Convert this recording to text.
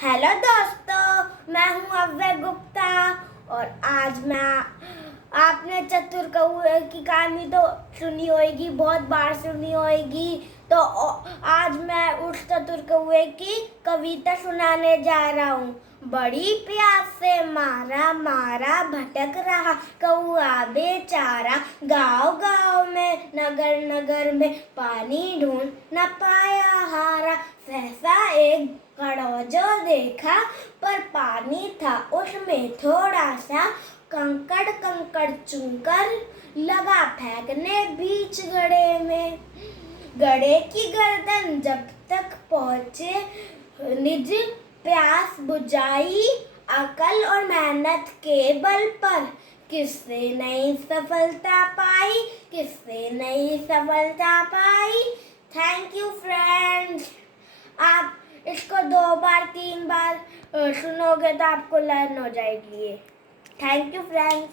Hello दोस्तों, मैं हूं अव्वय गुप्ता और आज मैं आपने चतुर कौवे की कहानी तो सुनी होगी, बहुत बार सुनी होगी। तो आज मैं उस चतुर कौवे की कविता सुनाने जा रहा हूँ। बड़ी प्यास से मारा मारा भटक रहा कौआ बेचारा, गांव गांव में नगर नगर में पानी ढूंढ न पाया हारा। सहसा एक खड़ोजो देखा पर पानी था उसमें थोड़ा सा, कंकड़ कंकड़ चुनकर लगा फेंकने बीच गड्ढे में। गड्ढे की गर्दन जब तक पहुँचे निज प्यास बुझाई, अकल और मेहनत के बल पर किससे नई सफलता पाई, किससे नई सफलता पाई। Thank you friends. आप इसको 2 बार 3 बार सुनोगे तो आपको लर्न हो जाएगी ये। Thank you friends.